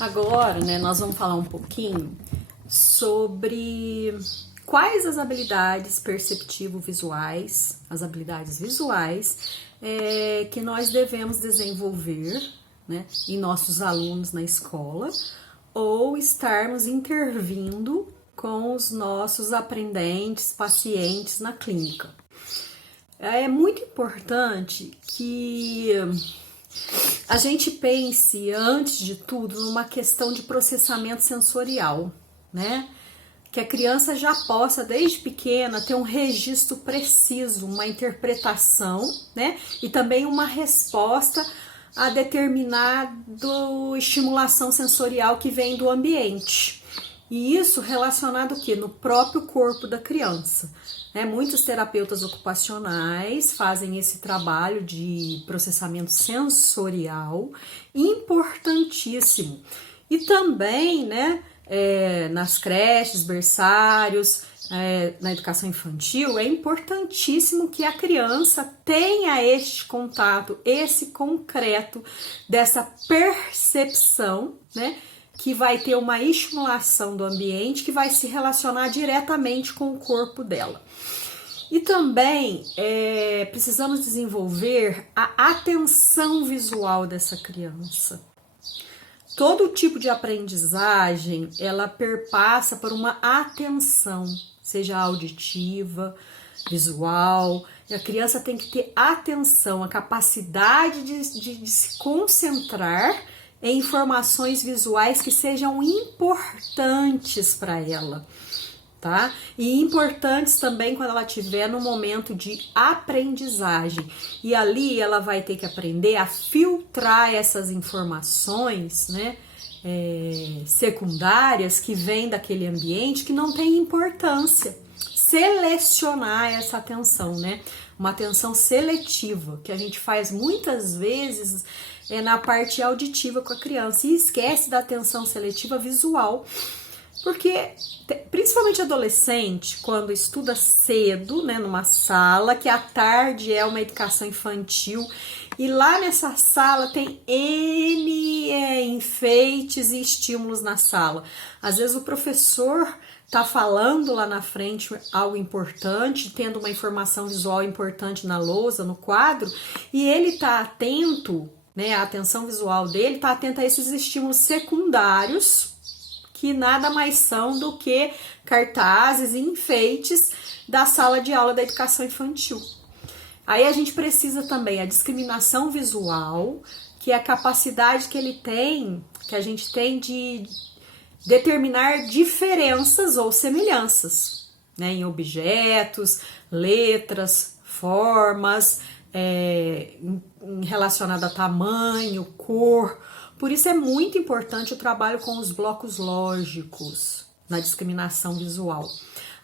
Agora, né, nós vamos falar um pouquinho sobre quais as habilidades perceptivo-visuais, as habilidades visuais que nós devemos desenvolver, né, em nossos alunos na escola, ou estarmos intervindo com os nossos aprendentes, pacientes na clínica. É muito importante que a gente pense, antes de tudo, numa questão de processamento sensorial, né? Que a criança já possa, desde pequena, ter um registro preciso, uma interpretação, né? E também uma resposta a determinada estimulação sensorial que vem do ambiente. E isso relacionado o quê? No próprio corpo da criança. Muitos terapeutas ocupacionais fazem esse trabalho de processamento sensorial importantíssimo. E também, nas creches, berçários, na educação infantil, é importantíssimo que a criança tenha este contato, esse concreto dessa percepção, que vai ter uma estimulação do ambiente que vai se relacionar diretamente com o corpo dela. E também precisamos desenvolver a atenção visual dessa criança. Todo tipo de aprendizagem, ela perpassa por uma atenção, seja auditiva, visual. E a criança tem que ter atenção, a capacidade de se concentrar em informações visuais que sejam importantes para ela, tá? E importantes também quando ela estiver no momento de aprendizagem. E ali ela vai ter que aprender a filtrar essas informações, secundárias que vêm daquele ambiente que não tem importância. Selecionar essa atenção, uma atenção seletiva, que a gente faz muitas vezes na parte auditiva com a criança e esquece da atenção seletiva visual, porque principalmente adolescente, quando estuda cedo, numa sala, que à tarde é uma educação infantil, e lá nessa sala tem N enfeites e estímulos na sala. Às vezes o professor tá falando lá na frente algo importante, tendo uma informação visual importante na lousa, no quadro, e ele tá atento, a atenção visual dele tá atenta a esses estímulos secundários, que nada mais são do que cartazes e enfeites da sala de aula da educação infantil. Aí a gente precisa também a discriminação visual, que é a capacidade que a gente tem de determinar diferenças ou semelhanças, em objetos, letras, formas, relacionado a tamanho, cor. Por isso é muito importante o trabalho com os blocos lógicos na discriminação visual.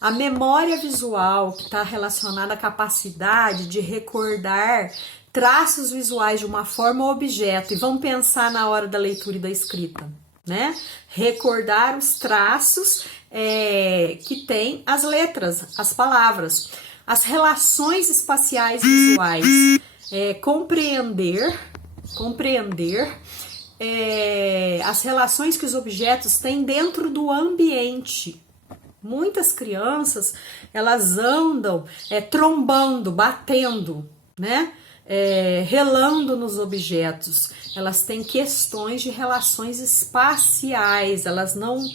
A memória visual, que está relacionada à capacidade de recordar traços visuais de uma forma ou objeto, e vamos pensar na hora da leitura e da escrita, recordar os traços que tem as letras, as palavras, as relações espaciais visuais, compreender as relações que os objetos têm dentro do ambiente. Muitas crianças, elas andam trombando, batendo, relando nos objetos. Elas têm questões de relações espaciais, elas não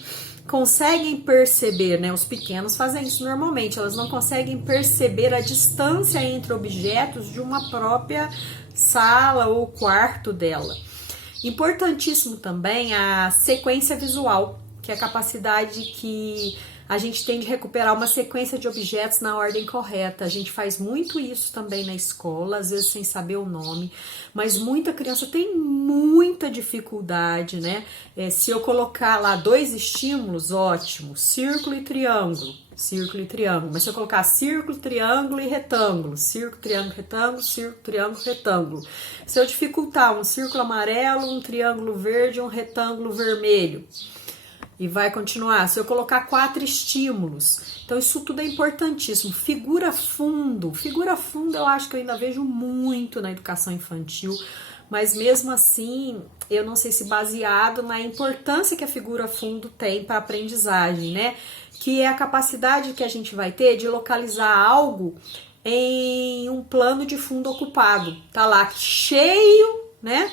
conseguem perceber, os pequenos fazem isso normalmente, elas não conseguem perceber a distância entre objetos de uma própria sala ou quarto dela. Importantíssimo também a sequência visual, que é a capacidade que a gente tem de recuperar uma sequência de objetos na ordem correta. A gente faz muito isso também na escola, às vezes sem saber o nome, mas muita criança tem muita dificuldade, se eu colocar lá 2 estímulos, ótimo, círculo e triângulo, mas se eu colocar círculo, triângulo e retângulo, círculo, triângulo, retângulo, círculo, triângulo, retângulo, se eu dificultar um círculo amarelo, um triângulo verde, um retângulo vermelho, e vai continuar. Se eu colocar 4 estímulos, então isso tudo é importantíssimo. Figura fundo eu acho que eu ainda vejo muito na educação infantil, mas mesmo assim, eu não sei se baseado na importância que a figura fundo tem para a aprendizagem, né? Que é a capacidade que a gente vai ter de localizar algo em um plano de fundo ocupado. Tá lá cheio, né?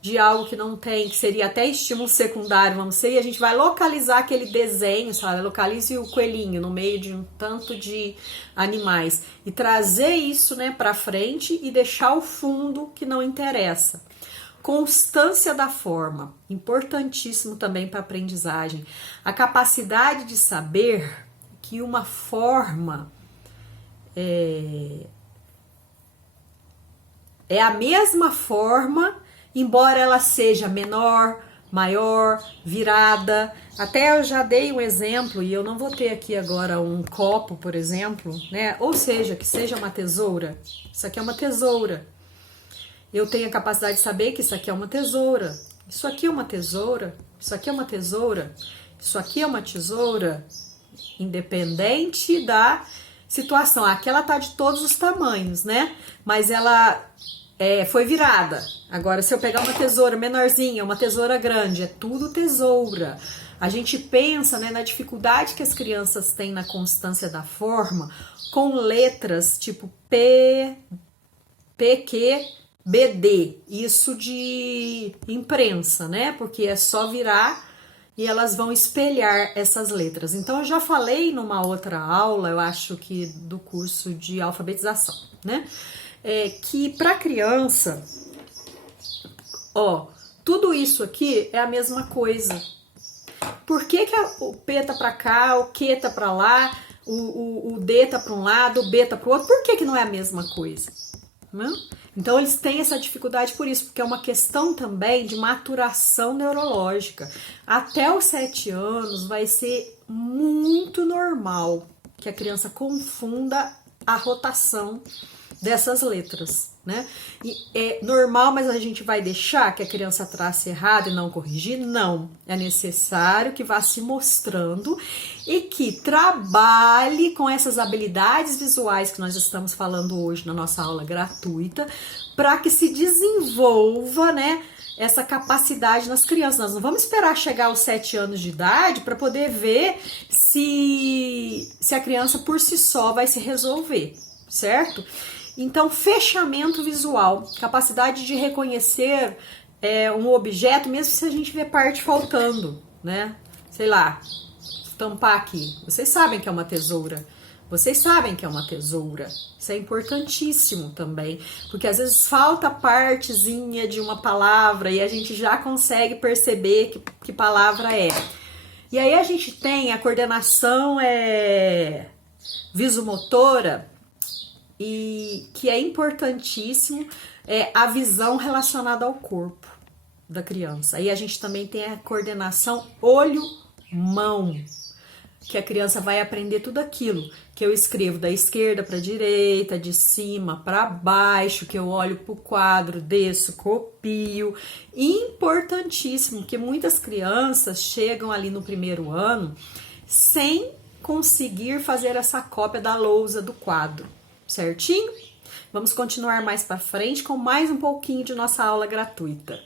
De algo que não tem, que seria até estímulo secundário, vamos dizer, e a gente vai localizar aquele desenho, sabe? Localize o coelhinho no meio de um tanto de animais e trazer isso, né, para frente e deixar o fundo que não interessa. Constância da forma, importantíssimo também para aprendizagem. A capacidade de saber que uma forma é a mesma forma, embora ela seja menor, maior, virada. Até eu já dei um exemplo, e eu não vou ter aqui agora um copo, por exemplo, né? Ou seja, que seja uma tesoura. Isso aqui é uma tesoura. Eu tenho a capacidade de saber que isso aqui é uma tesoura. Isso aqui é uma tesoura. Isso aqui é uma tesoura. Isso aqui é uma tesoura. Independente da situação. Aqui ela tá de todos os tamanhos, né? Mas ela foi virada. Agora, se eu pegar uma tesoura menorzinha, uma tesoura grande, é tudo tesoura. A gente pensa, né, na dificuldade que as crianças têm na constância da forma com letras tipo P, PQ, BD. Isso de imprensa, né? Porque é só virar e elas vão espelhar essas letras. Então, eu já falei numa outra aula, eu acho que do curso de alfabetização, né? Que para criança, ó, tudo isso aqui é a mesma coisa. Por que o P tá para cá, o Q tá para lá, o D tá para um lado, o B tá para o outro? Por que não é a mesma coisa? Né? Então eles têm essa dificuldade por isso, porque é uma questão também de maturação neurológica. Até os 7 anos vai ser muito normal que a criança confunda a rotação dessas letras, né? E é normal, mas a gente vai deixar que a criança trace errado e não corrigir? Não. É necessário que vá se mostrando e que trabalhe com essas habilidades visuais que nós estamos falando hoje na nossa aula gratuita, para que se desenvolva, né, essa capacidade nas crianças. Nós não vamos esperar chegar aos 7 anos de idade para poder ver se a criança por si só vai se resolver, certo? Então, fechamento visual, capacidade de reconhecer um objeto, mesmo se a gente vê parte faltando, né? Sei lá, tampar aqui. Vocês sabem que é uma tesoura. Vocês sabem que é uma tesoura. Isso é importantíssimo também, porque às vezes falta partezinha de uma palavra e a gente já consegue perceber que palavra é. E aí a gente tem a coordenação visomotora, e que é importantíssimo, a visão relacionada ao corpo da criança. Aí a gente também tem a coordenação olho-mão, que a criança vai aprender tudo aquilo que eu escrevo da esquerda para a direita, de cima para baixo, que eu olho para o quadro, desço, copio. Importantíssimo, porque muitas crianças chegam ali no primeiro ano sem conseguir fazer essa cópia da lousa do quadro. Certinho? Vamos continuar mais para frente com mais um pouquinho de nossa aula gratuita.